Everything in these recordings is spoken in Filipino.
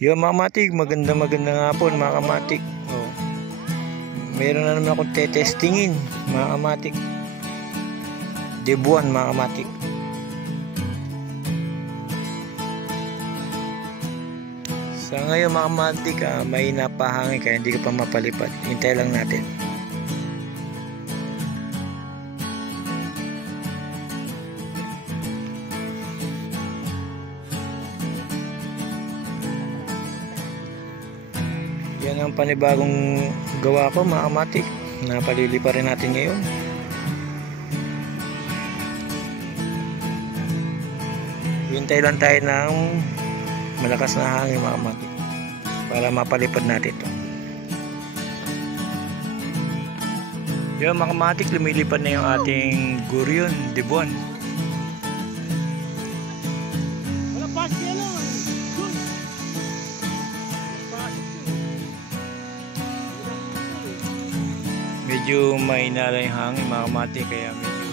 Yo mga kamatik, maganda nga po mga kamatik. Oh. Meron na naman akong testingin mga kamatik. Debuan mga kamatik. Sa ngayon mga kamatik, may napahangin kaya hindi ka pa mapalipad. Hintay lang natin. Yan ang panibagong gawa ko mga kamatik. Napalilipa rin natin ngayon. Hintay lang tayo ng malakas na hangin mga kamatik para mapalipad natin ito. Yan mga kamatik, lumilipad na yung ating guryon, debuan. Medyo mahina lang yung hangin mga kamatik, kaya medyo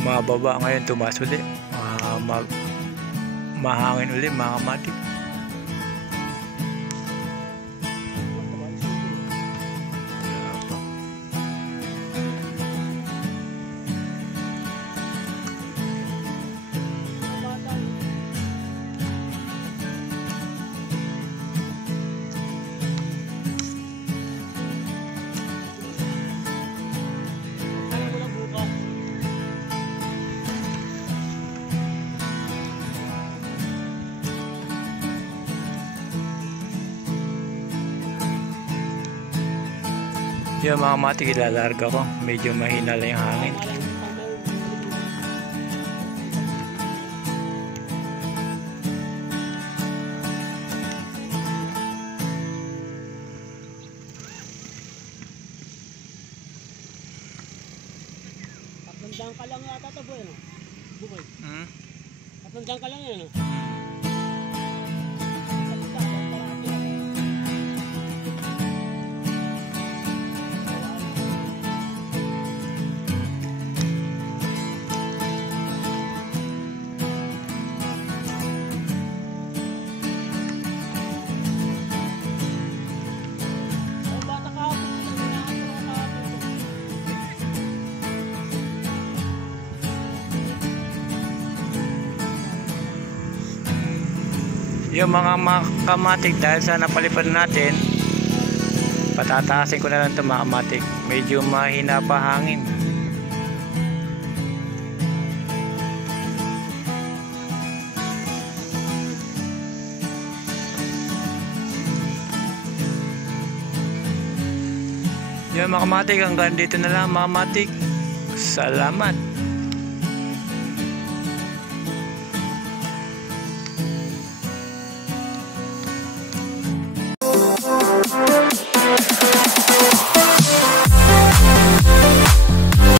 bumababa ngayon, tumaas ulit. Mahangin ulit mga kamatik. Yung mga kamatik, ilalarga ko. Medyo mahina lang yung hangin. Tatandang ka lang yata ito, boy, no? Buboy. Tatandang ka lang yan, no? Yung mga kamatik, dahil sa napalipad natin, patataasin ko na lang ito mga kamatik. Medyo mahina pa hangin. Yung mga kamatik, hanggang dito na lang mga kamatik. Salamat.